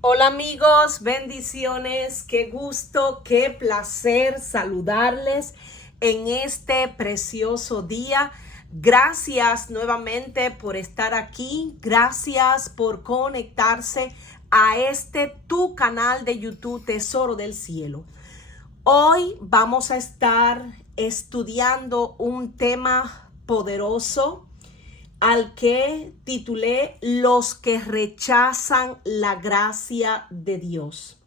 Hola amigos, bendiciones, qué gusto, qué placer saludarles en este precioso día. Gracias nuevamente por estar aquí, gracias por conectarse a tu canal de YouTube Tesoro del Cielo. Hoy vamos a estar estudiando un tema poderoso al que titulé Los que rechazan la gracia de Dios.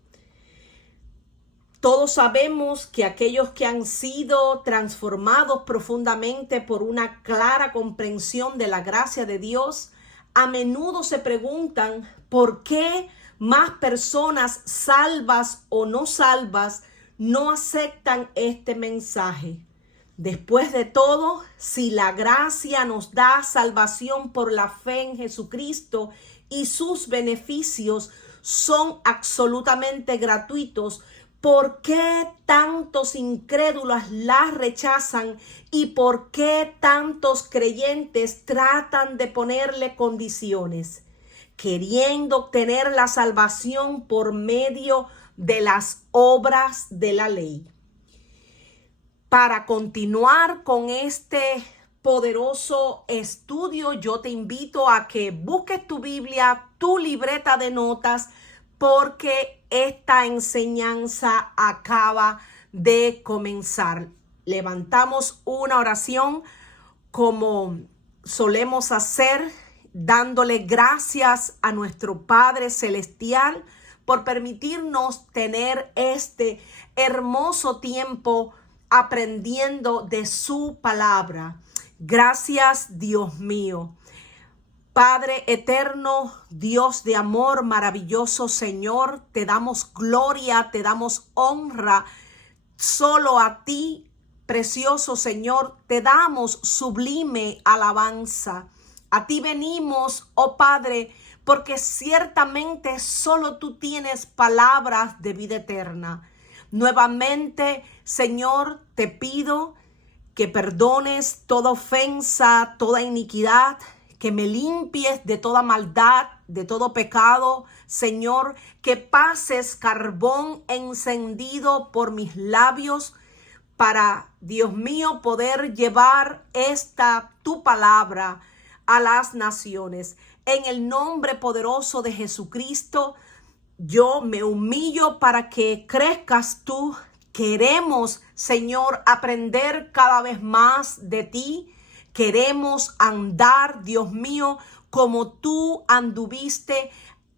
Todos sabemos que aquellos que han sido transformados profundamente por una clara comprensión de la gracia de Dios, a menudo se preguntan por qué más personas salvas o no salvas no aceptan este mensaje. Después de todo, si la gracia nos da salvación por la fe en Jesucristo y sus beneficios son absolutamente gratuitos, ¿por qué tantos incrédulos la rechazan y por qué tantos creyentes tratan de ponerle condiciones, queriendo obtener la salvación por medio de las obras de la ley? Para continuar con este poderoso estudio, yo te invito a que busques tu Biblia, tu libreta de notas, porque esta enseñanza acaba de comenzar. Levantamos una oración como solemos hacer, dándole gracias a nuestro Padre Celestial por permitirnos tener este hermoso tiempo aprendiendo de su palabra. Gracias, Dios mío. Padre eterno, Dios de amor, maravilloso Señor, te damos gloria, te damos honra. Solo a ti, precioso Señor, te damos sublime alabanza. A ti venimos, oh Padre, porque ciertamente solo tú tienes palabras de vida eterna. Nuevamente, Señor, te pido que perdones toda ofensa, toda iniquidad, que me limpies de toda maldad, de todo pecado. Señor, que pases carbón encendido por mis labios para, Dios mío, poder llevar tu palabra a las naciones. En el nombre poderoso de Jesucristo, yo me humillo para que crezcas tú. Queremos, Señor, aprender cada vez más de ti. Queremos andar, Dios mío, como tú anduviste.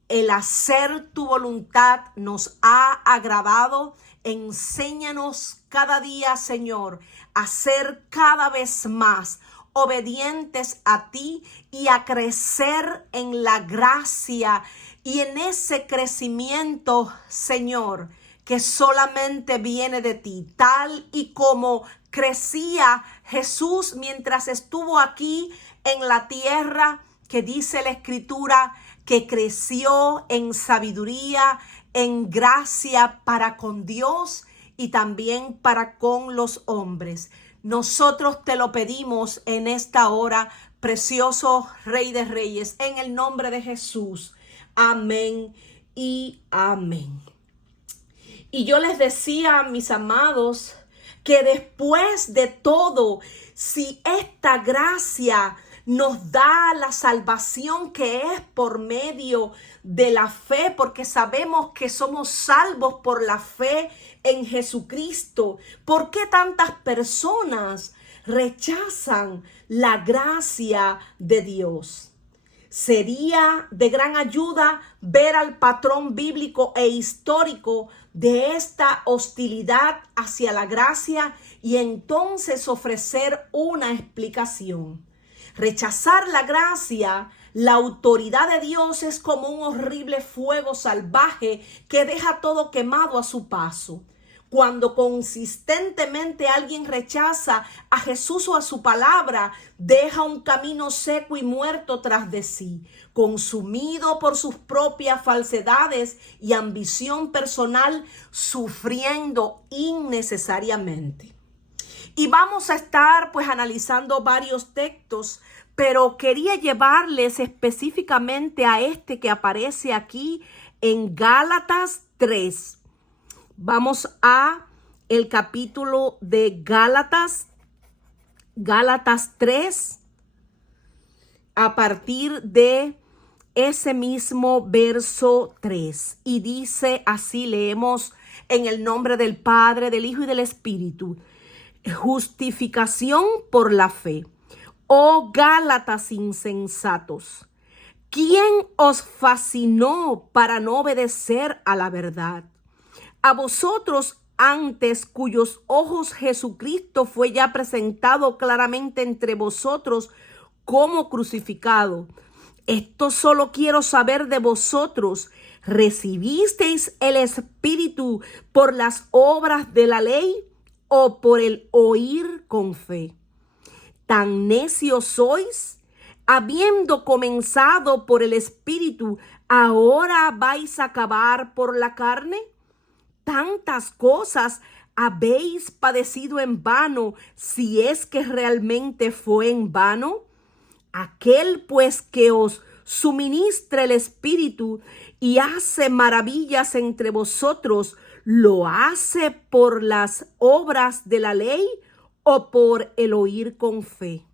El hacer tu voluntad nos ha agradado. Enséñanos cada día, Señor, a ser cada vez más obedientes a ti y a crecer en la gracia y en ese crecimiento, Señor, que solamente viene de ti, tal y como crecía Jesús mientras estuvo aquí en la tierra, que dice la Escritura que creció en sabiduría, en gracia para con Dios y también para con los hombres. Nosotros te lo pedimos en esta hora, precioso Rey de Reyes, en el nombre de Jesús. Amén y amén. Y yo les decía, mis amados, que después de todo, si esta gracia nos da la salvación que es por medio de la fe, porque sabemos que somos salvos por la fe en Jesucristo, ¿por qué tantas personas rechazan la gracia de Dios? Sería de gran ayuda ver al patrón bíblico e histórico de esta hostilidad hacia la gracia y entonces ofrecer una explicación. Rechazar la gracia, la autoridad de Dios, es como un horrible fuego salvaje que deja todo quemado a su paso. Cuando consistentemente alguien rechaza a Jesús o a su palabra, deja un camino seco y muerto tras de sí, consumido por sus propias falsedades y ambición personal, sufriendo innecesariamente. Y vamos a estar analizando varios textos, pero quería llevarles específicamente a este que aparece aquí en Gálatas 3. Vamos a el capítulo de Gálatas 3, a partir de ese mismo verso 3. Y dice así, leemos en el nombre del Padre, del Hijo y del Espíritu. Justificación por la fe. Oh Gálatas insensatos, ¿quién os fascinó para no obedecer a la verdad? A vosotros antes, cuyos ojos Jesucristo fue ya presentado claramente entre vosotros como crucificado. Esto solo quiero saber de vosotros. ¿Recibisteis el Espíritu por las obras de la ley o por el oír con fe? ¿Tan necios sois? Habiendo comenzado por el Espíritu, ¿ahora vais a acabar por la carne? Tantas cosas habéis padecido en vano, si es que realmente fue en vano. Aquel pues que os suministra el Espíritu y hace maravillas entre vosotros, ¿lo hace por las obras de la ley o por el oír con fe?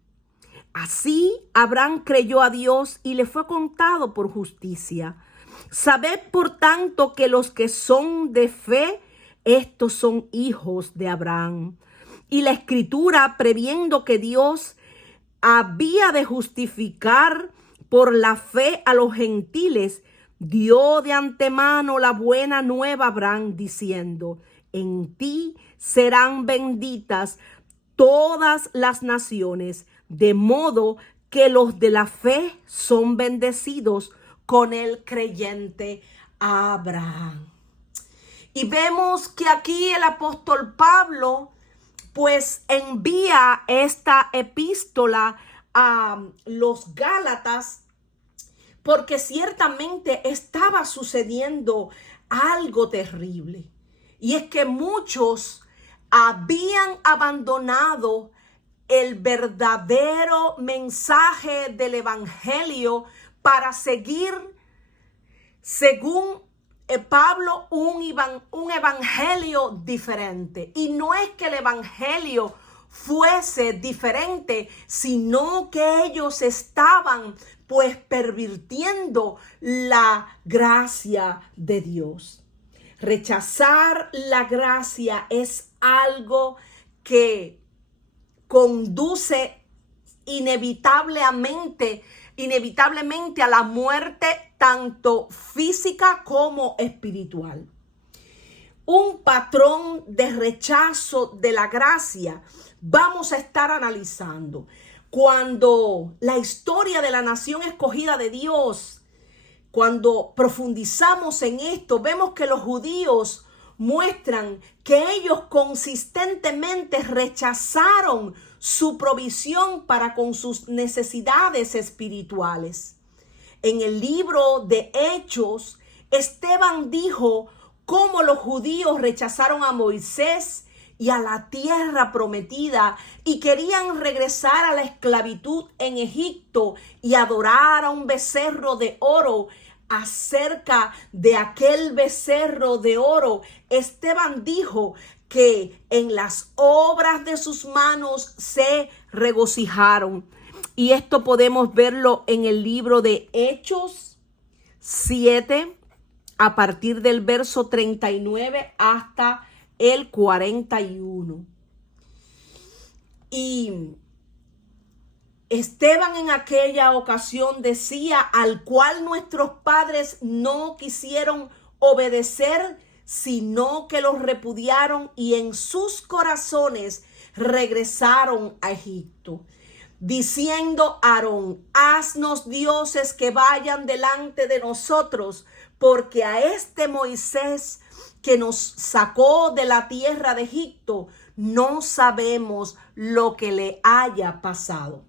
Así Abraham creyó a Dios y le fue contado por justicia. Sabed por tanto que los que son de fe, estos son hijos de Abraham. Y la Escritura, previendo que Dios había de justificar por la fe a los gentiles, dio de antemano la buena nueva a Abraham, diciendo: en ti serán benditas todas las naciones, de modo que los de la fe son bendecidos con el creyente Abraham. Y vemos que aquí el apóstol Pablo pues envía esta epístola a los Gálatas porque ciertamente estaba sucediendo algo terrible. Y es que muchos habían abandonado el verdadero mensaje del evangelio para seguir, según Pablo, un evangelio diferente. Y no es que el evangelio fuese diferente, sino que ellos estaban pues pervirtiendo la gracia de Dios. Rechazar la gracia es algo que conduce inevitablemente a la muerte, tanto física como espiritual. Un patrón de rechazo de la gracia vamos a estar analizando cuando la historia de la nación escogida de Dios. Cuando profundizamos en esto, vemos que los judíos muestran que ellos consistentemente rechazaron su provisión para con sus necesidades espirituales. En el libro de Hechos, Esteban dijo cómo los judíos rechazaron a Moisés y a la tierra prometida y querían regresar a la esclavitud en Egipto y adorar a un becerro de oro. Acerca de aquel becerro de oro, Esteban dijo que en las obras de sus manos se regocijaron. Y esto podemos verlo en el libro de Hechos 7, a partir del verso 39 hasta el 41. Y Esteban en aquella ocasión decía: al cual nuestros padres no quisieron obedecer, sino que los repudiaron y en sus corazones regresaron a Egipto, diciendo a Aarón: haznos dioses que vayan delante de nosotros, porque a este Moisés que nos sacó de la tierra de Egipto, no sabemos lo que le haya pasado.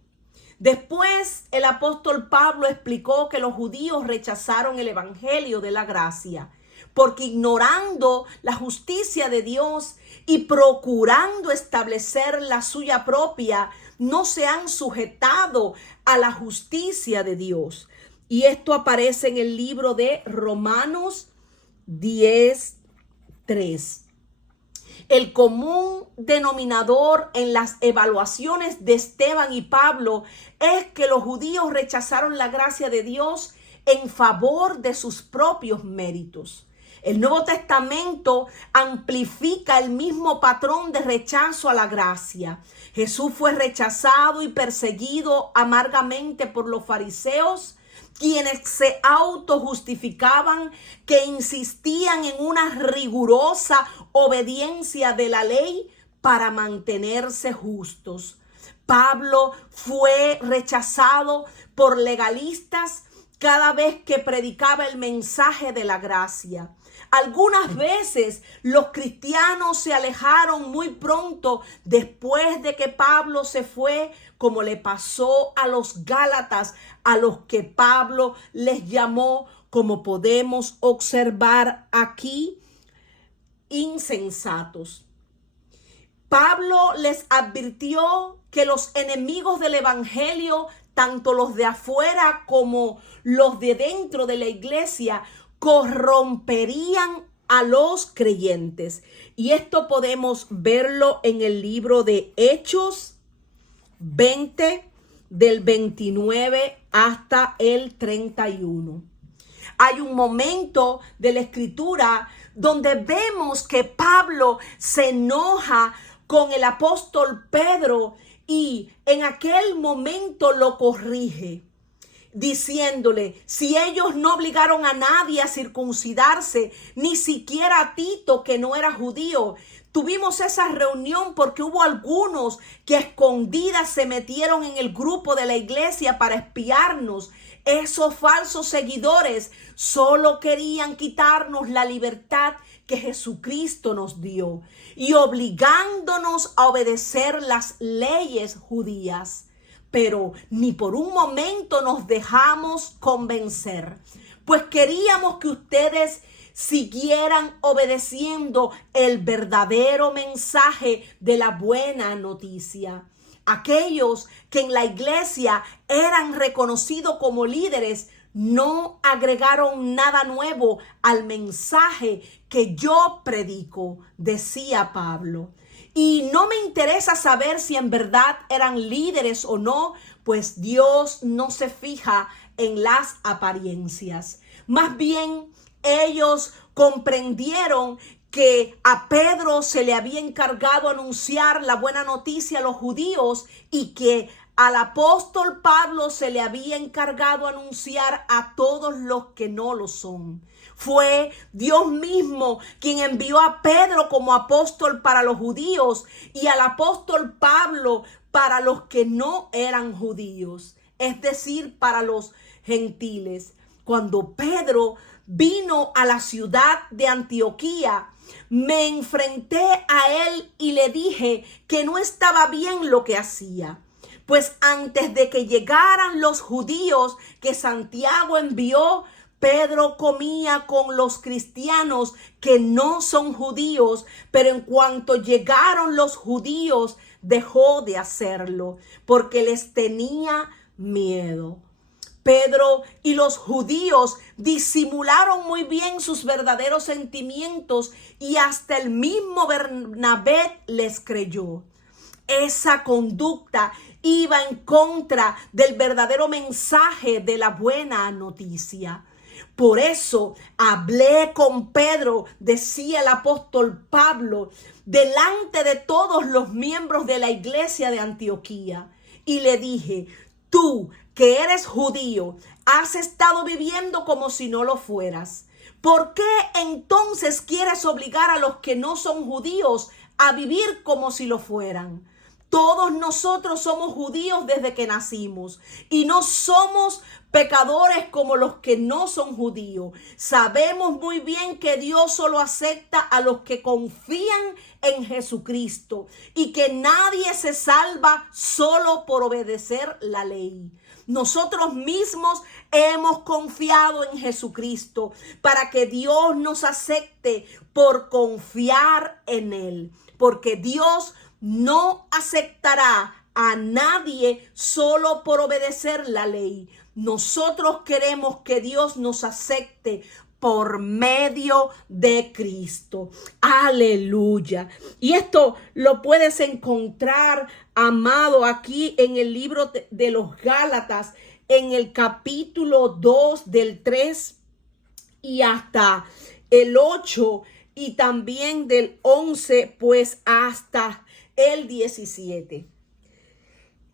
Después el apóstol Pablo explicó que los judíos rechazaron el evangelio de la gracia, porque ignorando la justicia de Dios y procurando establecer la suya propia, no se han sujetado a la justicia de Dios. Y esto aparece en el libro de Romanos 10:3. El común denominador en las evaluaciones de Esteban y Pablo es que los judíos rechazaron la gracia de Dios en favor de sus propios méritos. El Nuevo Testamento amplifica el mismo patrón de rechazo a la gracia. Jesús fue rechazado y perseguido amargamente por los fariseos, quienes se autojustificaban, que insistían en una rigurosa obediencia de la ley para mantenerse justos. Pablo fue rechazado por legalistas cada vez que predicaba el mensaje de la gracia. Algunas veces los cristianos se alejaron muy pronto después de que Pablo se fue, como le pasó a los Gálatas, a los que Pablo les llamó, como podemos observar aquí, insensatos. Pablo les advirtió que los enemigos del evangelio, tanto los de afuera como los de dentro de la iglesia, corromperían a los creyentes. Y esto podemos verlo en el libro de Hechos 20, del 29 hasta el 31. Hay un momento de la escritura donde vemos que Pablo se enoja con el apóstol Pedro y en aquel momento lo corrige, diciéndole: si ellos no obligaron a nadie a circuncidarse, ni siquiera a Tito, que no era judío. Tuvimos esa reunión porque hubo algunos que a escondidas se metieron en el grupo de la iglesia para espiarnos. Esos falsos seguidores solo querían quitarnos la libertad que Jesucristo nos dio y obligándonos a obedecer las leyes judías. Pero ni por un momento nos dejamos convencer, pues queríamos que ustedes siguieran obedeciendo el verdadero mensaje de la buena noticia. Aquellos que en la iglesia eran reconocidos como líderes no agregaron nada nuevo al mensaje que yo predico, decía Pablo. Y no me interesa saber si en verdad eran líderes o no, pues Dios no se fija en las apariencias. Más bien, ellos comprendieron que a Pedro se le había encargado anunciar la buena noticia a los judíos y que al apóstol Pablo se le había encargado anunciar a todos los que no lo son. Fue Dios mismo quien envió a Pedro como apóstol para los judíos y al apóstol Pablo para los que no eran judíos, es decir, para los gentiles. Cuando Pedro vino a la ciudad de Antioquía, me enfrenté a él y le dije que no estaba bien lo que hacía. Pues antes de que llegaran los judíos que Santiago envió, Pedro comía con los cristianos que no son judíos, pero en cuanto llegaron los judíos, dejó de hacerlo porque les tenía miedo. Pedro y los judíos disimularon muy bien sus verdaderos sentimientos y hasta el mismo Bernabé les creyó. Esa conducta iba en contra del verdadero mensaje de la buena noticia. Por eso hablé con Pedro, decía el apóstol Pablo, delante de todos los miembros de la iglesia de Antioquía. Y le dije: tú que eres judío, has estado viviendo como si no lo fueras. ¿Por qué entonces quieres obligar a los que no son judíos a vivir como si lo fueran? Todos nosotros somos judíos desde que nacimos y no somos pecadores como los que no son judíos. Sabemos muy bien que Dios solo acepta a los que confían en Jesucristo y que nadie se salva solo por obedecer la ley. Nosotros mismos hemos confiado en Jesucristo para que Dios nos acepte por confiar en Él, porque Dios no aceptará a nadie solo por obedecer la ley. Nosotros queremos que Dios nos acepte por medio de Cristo. Aleluya. Y esto lo puedes encontrar, amado, aquí en el libro de los Gálatas, en el capítulo 2 del 3 y hasta el 8 y también del 11 pues hasta el 17.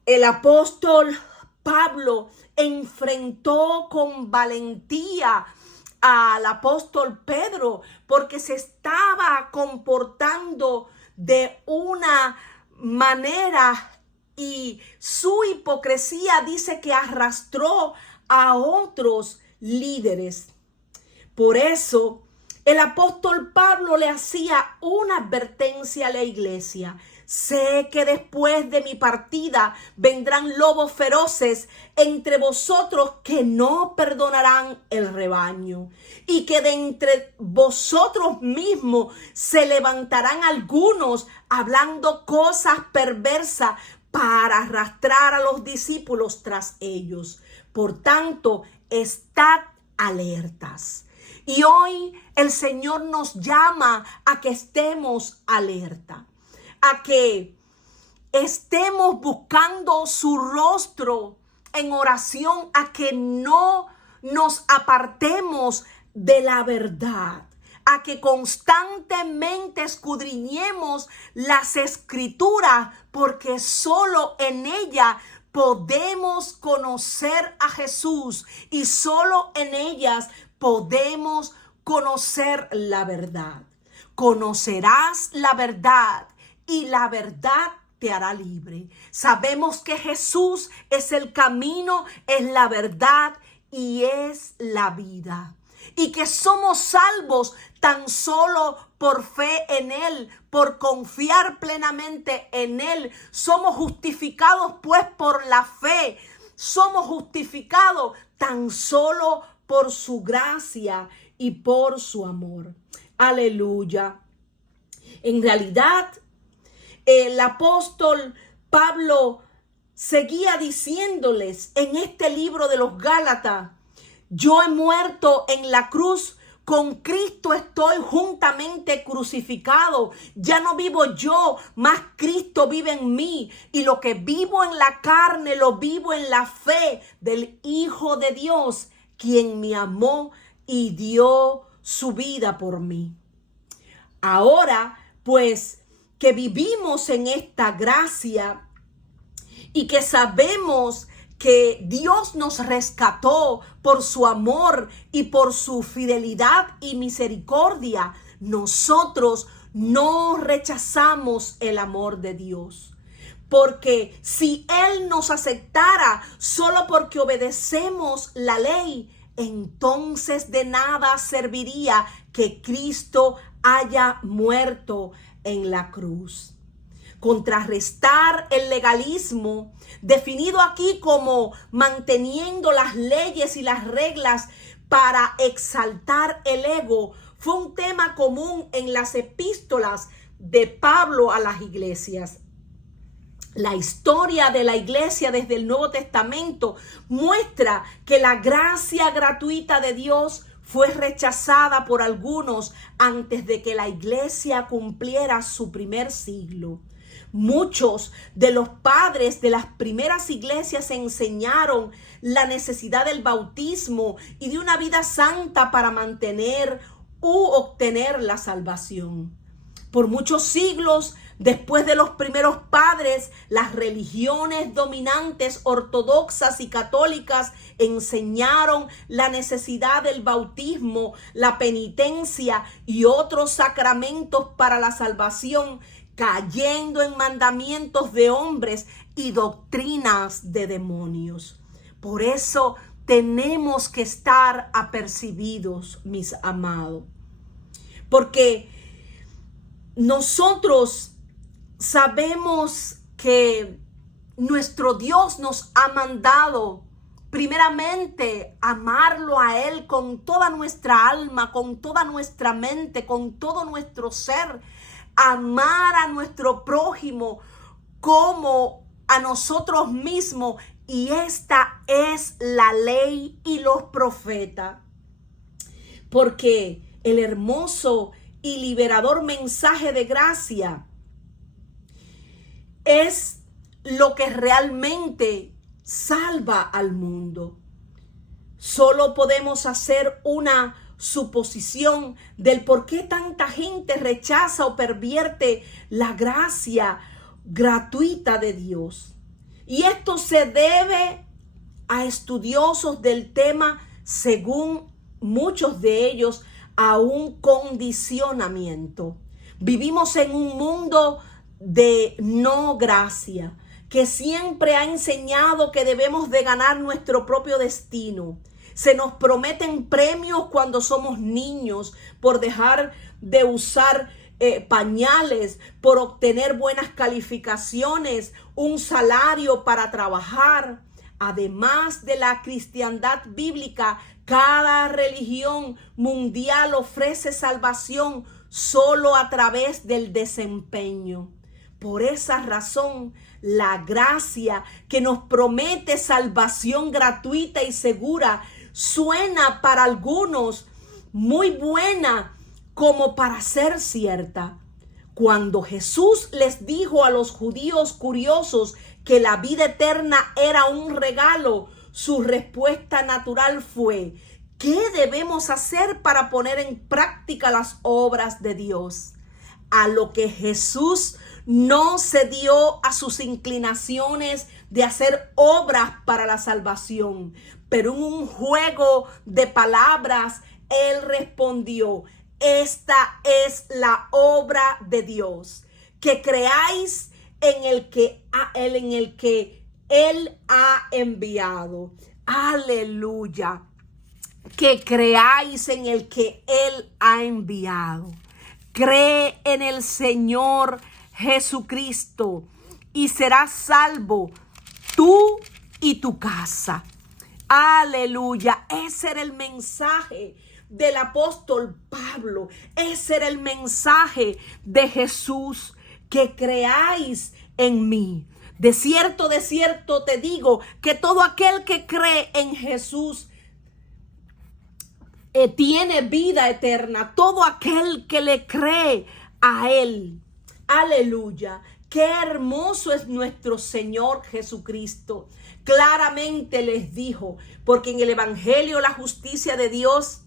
El apóstol Pablo enfrentó con valentía al apóstol Pedro porque se estaba comportando de una manera y su hipocresía dice que arrastró a otros líderes. Por eso el apóstol Pablo le hacía una advertencia a la iglesia. Sé que después de mi partida vendrán lobos feroces entre vosotros que no perdonarán el rebaño, y que de entre vosotros mismos se levantarán algunos hablando cosas perversas para arrastrar a los discípulos tras ellos. Por tanto, estad alertas. Y hoy el Señor nos llama a que estemos alerta, a que estemos buscando su rostro en oración, a que no nos apartemos de la verdad, a que constantemente escudriñemos las escrituras, porque solo en ella podemos conocer a Jesús y solo en ellas podemos conocer la verdad. Conocerás la verdad y la verdad te hará libre. Sabemos que Jesús es el camino, es la verdad y es la vida. Y que somos salvos tan solo por fe en Él, por confiar plenamente en Él. Somos justificados pues por la fe. Somos justificados tan solo por su gracia y por su amor. Aleluya. En realidad, el apóstol Pablo seguía diciéndoles en este libro de los Gálatas: yo he muerto en la cruz, con Cristo estoy juntamente crucificado. Ya no vivo yo, mas Cristo vive en mí. Y lo que vivo en la carne, lo vivo en la fe del Hijo de Dios, quien me amó y dio su vida por mí. Ahora, pues, que vivimos en esta gracia y que sabemos que Dios nos rescató por su amor y por su fidelidad y misericordia, nosotros no rechazamos el amor de Dios. Porque si Él nos aceptara solo porque obedecemos la ley, entonces de nada serviría que Cristo haya muerto en la cruz. Contrarrestar el legalismo, definido aquí como manteniendo las leyes y las reglas para exaltar el ego, fue un tema común en las epístolas de Pablo a las iglesias. La historia de la iglesia desde el Nuevo Testamento muestra que la gracia gratuita de Dios fue rechazada por algunos antes de que la iglesia cumpliera su primer siglo. Muchos de los padres de las primeras iglesias enseñaron la necesidad del bautismo y de una vida santa para mantener u obtener la salvación. Por muchos siglos, después de los primeros padres, las religiones dominantes ortodoxas y católicas enseñaron la necesidad del bautismo, la penitencia y otros sacramentos para la salvación, cayendo en mandamientos de hombres y doctrinas de demonios. Por eso tenemos que estar apercibidos, mis amados, porque nosotros sabemos que nuestro Dios nos ha mandado primeramente amarlo a Él con toda nuestra alma, con toda nuestra mente, con todo nuestro ser, amar a nuestro prójimo como a nosotros mismos, y esta es la ley y los profetas. porque el hermoso y liberador mensaje de gracia es lo que realmente salva al mundo. Solo podemos hacer una suposición del por qué tanta gente rechaza o pervierte la gracia gratuita de Dios. Y esto se debe a estudiosos del tema, según muchos de ellos, a un condicionamiento. Vivimos en un mundo de no gracia, que siempre ha enseñado que debemos de ganar nuestro propio destino. Se nos prometen premios cuando somos niños por dejar de usar pañales, por obtener buenas calificaciones, un salario para trabajar. Además de la cristiandad bíblica, cada religión mundial ofrece salvación solo a través del desempeño. Por esa razón, la gracia que nos promete salvación gratuita y segura suena para algunos muy buena como para ser cierta. Cuando Jesús les dijo a los judíos curiosos que la vida eterna era un regalo, su respuesta natural fue: ¿qué debemos hacer para poner en práctica las obras de Dios? A lo que Jesús no cedió a sus inclinaciones de hacer obras para la salvación, pero en un juego de palabras, él respondió: esta es la obra de Dios, que creáis en el que él ha enviado. Aleluya. Que creáis en el que él ha enviado. Cree en el Señor Jesucristo y serás salvo tú y tu casa. Aleluya. Ese era el mensaje del apóstol Pablo. Ese era el mensaje de Jesús: que creáis en mí. De cierto te digo que todo aquel que cree en Jesús tiene vida eterna. Todo aquel que le cree a él. Aleluya. Qué hermoso es nuestro Señor Jesucristo. Claramente les dijo, porque en el Evangelio la justicia de Dios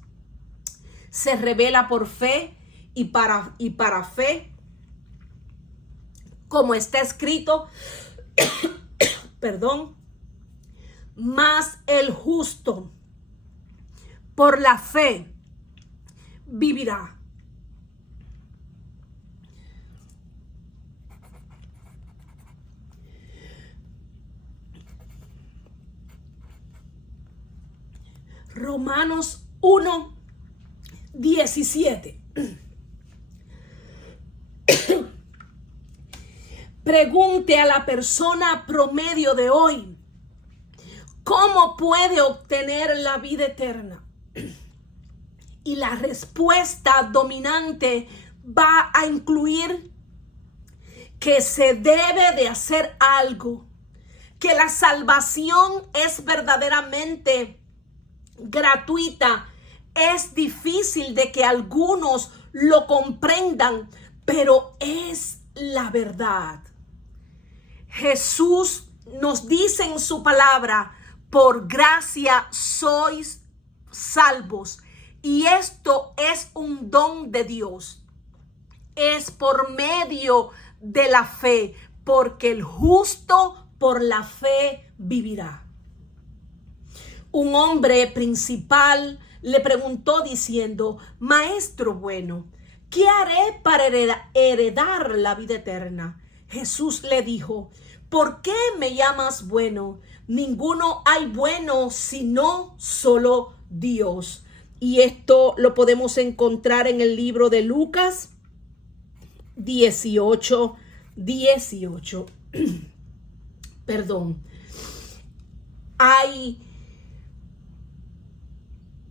se revela por fe y para fe, como está escrito, perdón, mas el justo por la fe vivirá. Romanos 1:17. Pregunte a la persona promedio de hoy: ¿cómo puede obtener la vida eterna? Y la respuesta dominante va a incluir que se debe de hacer algo, que la salvación es verdaderamente gratuita. Es difícil de que algunos lo comprendan, pero es la verdad. Jesús nos dice en su palabra: por gracia sois salvos. Y esto es un don de Dios. Es por medio de la fe, porque el justo por la fe vivirá. Un hombre principal le preguntó diciendo: Maestro bueno, ¿qué haré para heredar la vida eterna? Jesús le dijo: ¿por qué me llamas bueno? Ninguno hay bueno sino solo Dios. Y esto lo podemos encontrar en el libro de Lucas 18. Perdón. Hay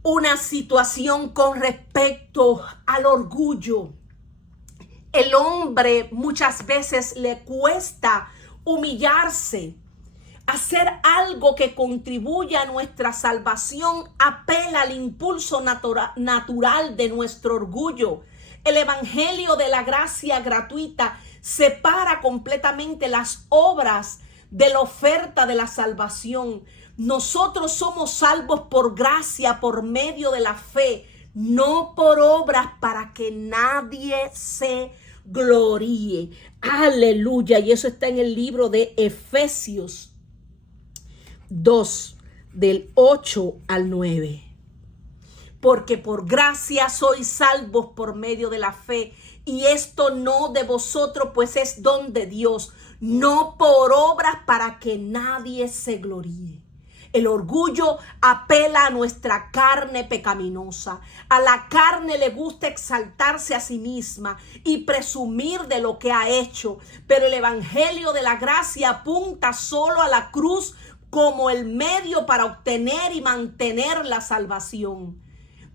una situación con respecto al orgullo. El hombre muchas veces le cuesta humillarse Hacer algo que contribuya a nuestra salvación apela al impulso natural de nuestro orgullo. El evangelio de la gracia gratuita separa completamente las obras de la oferta de la salvación. Nosotros somos salvos por gracia, por medio de la fe, no por obras, para que nadie se gloríe. Aleluya. Y eso está en el libro de Efesios 2, del 8 al 9. Porque por gracia sois salvos por medio de la fe, y esto no de vosotros, pues es don de Dios, no por obras, para que nadie se gloríe. El orgullo apela a nuestra carne pecaminosa. A la carne le gusta exaltarse a sí misma y presumir de lo que ha hecho, pero el evangelio de la gracia apunta solo a la cruz como el medio para obtener y mantener la salvación.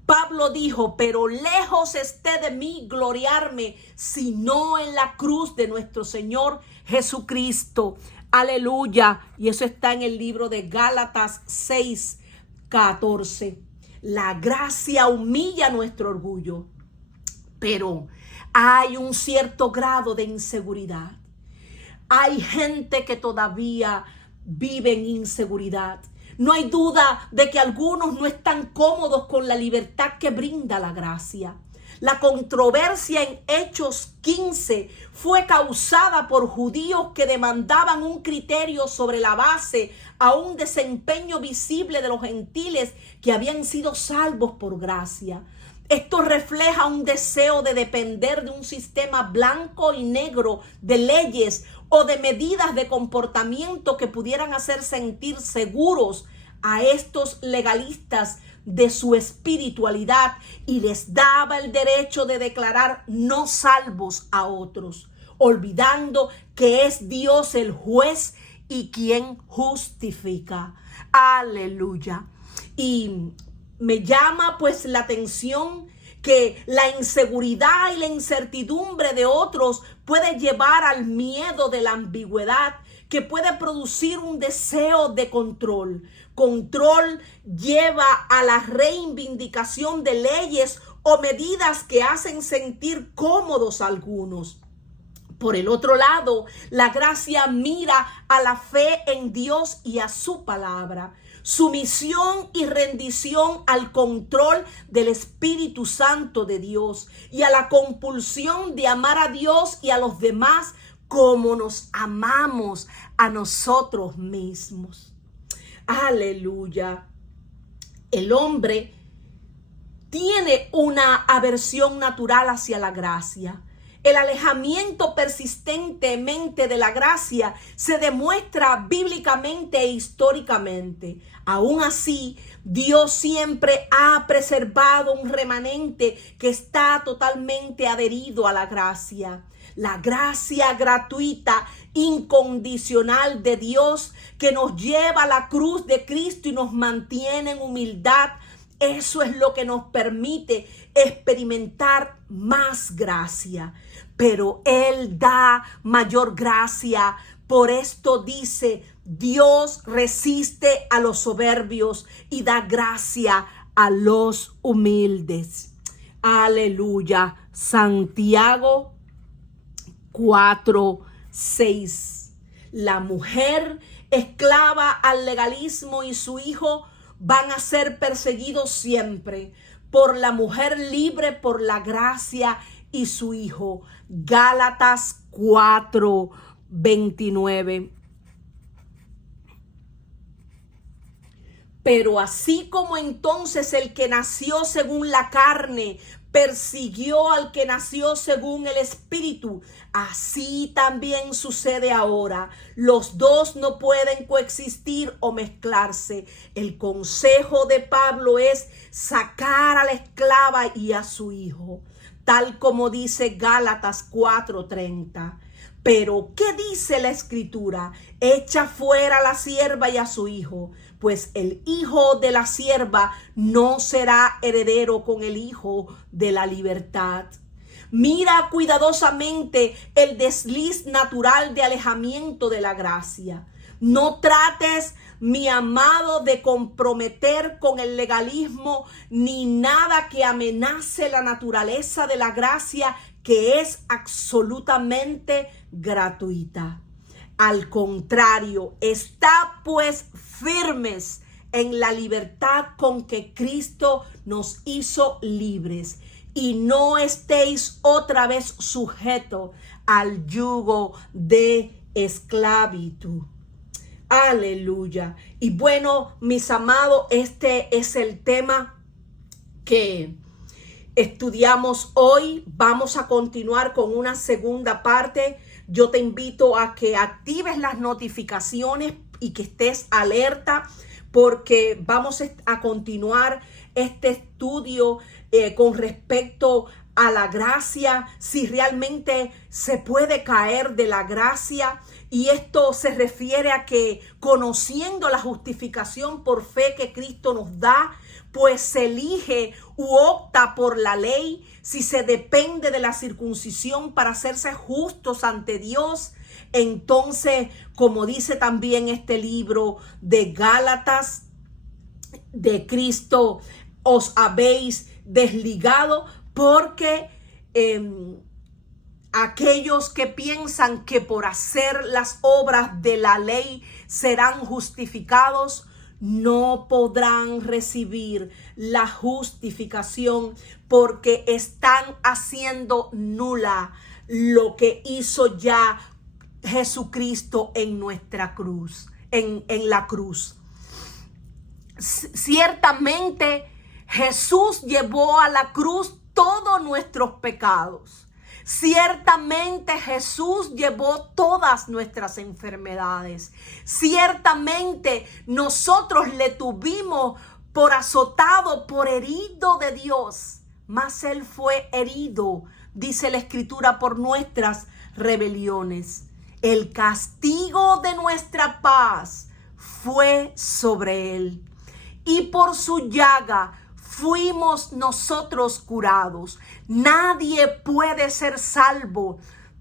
Pablo dijo: pero lejos esté de mí gloriarme, sino en la cruz de nuestro Señor Jesucristo. Aleluya. Y eso está en el libro de Gálatas 6:14. La gracia humilla nuestro orgullo, pero hay un cierto grado de inseguridad. Hay gente que todavía vive en inseguridad. No hay duda de que algunos no están cómodos con la libertad que brinda la gracia. La controversia en Hechos 15 fue causada por judíos que demandaban un criterio sobre la base a un desempeño visible de los gentiles que habían sido salvos por gracia. Esto refleja un deseo de depender de un sistema blanco y negro de leyes o de medidas de comportamiento que pudieran hacer sentir seguros a estos legalistas de su espiritualidad, y les daba el derecho de declarar no salvos a otros, olvidando que es Dios el juez y quien justifica. Aleluya. Y me llama pues la atención que la inseguridad y la incertidumbre de otros puede llevar al miedo de la ambigüedad, que puede producir un deseo de control. Control lleva a la reivindicación de leyes o medidas que hacen sentir cómodos a algunos. Por el otro lado, la gracia mira a la fe en Dios y a su palabra. Sumisión y rendición al control del Espíritu Santo de Dios y a la compulsión de amar a Dios y a los demás como nos amamos a nosotros mismos. Aleluya. El hombre tiene una aversión natural hacia la gracia. El alejamiento persistentemente de la gracia se demuestra bíblicamente e históricamente. Aún así, Dios siempre ha preservado un remanente que está totalmente adherido a la gracia. La gracia gratuita, incondicional de Dios, que nos lleva a la cruz de Cristo y nos mantiene en humildad. Eso es lo que nos permite experimentar más gracia. Pero Él da mayor gracia. Por esto dice: Dios resiste a los soberbios y da gracia a los humildes. Aleluya. Santiago 4:6. La mujer esclava al legalismo y su hijo van a ser perseguidos siempre. Por la mujer libre por la gracia y su hijo. Gálatas 4:29. Pero así como entonces el que nació según la carne persiguió al que nació según el Espíritu, así también sucede ahora. Los dos no pueden coexistir o mezclarse. El consejo de Pablo es sacar a la esclava y a su hijo, tal como dice Gálatas 4:30. Pero, ¿qué dice la Escritura? Echa fuera a la sierva y a su hijo, pues el hijo de la sierva no será heredero con el hijo de la libertad. Mira cuidadosamente el desliz natural de alejamiento de la gracia. No trates, mi amado, de comprometer con el legalismo ni nada que amenace la naturaleza de la gracia, que es absolutamente gratuita. Al contrario, está pues firmes en la libertad con que Cristo nos hizo libres, y no estéis otra vez sujetos al yugo de esclavitud. Aleluya. Y bueno, mis amados, este es el tema que estudiamos hoy. Vamos a continuar con una segunda parte. Yo te invito a que actives las notificaciones y que estés alerta, porque vamos a continuar este estudio con respecto a la gracia, si realmente se puede caer de la gracia. Y esto se refiere a que, conociendo la justificación por fe que Cristo nos da, pues se elige u opta por la ley si se depende de la circuncisión para hacerse justos ante Dios. Entonces, como dice también este libro de Gálatas, de Cristo os habéis desligado, porque aquellos que piensan que por hacer las obras de la ley serán justificados, no podrán recibir la justificación, porque están haciendo nula lo que hizo ya Jesucristo en nuestra cruz, en la cruz. Ciertamente Jesús llevó a la cruz todos nuestros pecados. Ciertamente Jesús llevó todas nuestras enfermedades. Ciertamente nosotros le tuvimos por azotado, por herido de Dios. Mas Él fue herido, dice la Escritura, por nuestras rebeliones. El castigo de nuestra paz fue sobre Él, y por su llaga fuimos nosotros curados. Nadie puede ser salvo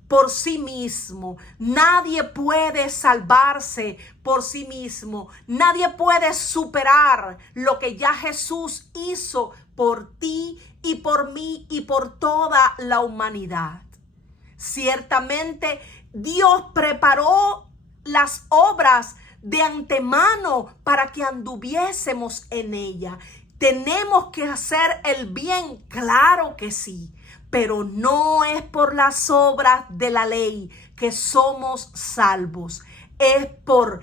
por sí mismo. Nadie puede salvarse por sí mismo. Nadie puede superar lo que ya Jesús hizo por ti y por mí y por toda la humanidad. Ciertamente Dios preparó las obras de antemano para que anduviésemos en ella. ¿Tenemos que hacer el bien? Claro que sí, pero no es por las obras de la ley que somos salvos. Es por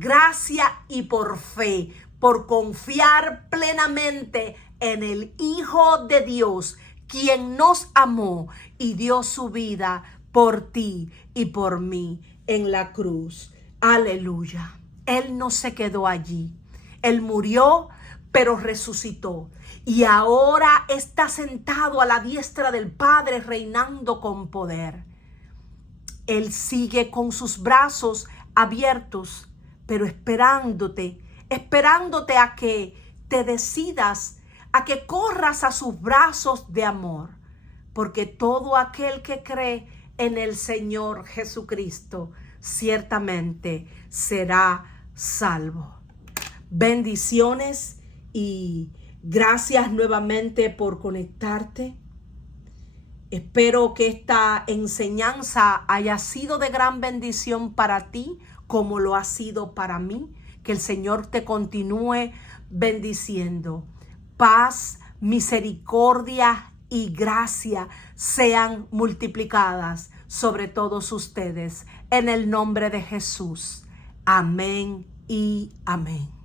gracia y por fe, por confiar plenamente en el Hijo de Dios, quien nos amó y dio su vida por ti y por mí en la cruz. Aleluya. Él no se quedó allí. Él murió, pero resucitó. Y ahora está sentado a la diestra del Padre, reinando con poder. Él sigue con sus brazos abiertos, pero esperándote a que te decidas, a que corras a sus brazos de amor. Porque todo aquel que cree en el Señor Jesucristo ciertamente será salvo. Bendiciones y gracias nuevamente por conectarte. Espero que esta enseñanza haya sido de gran bendición para ti, como lo ha sido para mí. Que el Señor te continúe bendiciendo. Paz, misericordia y gracia sean multiplicadas sobre todos ustedes, en el nombre de Jesús. Amén y amén.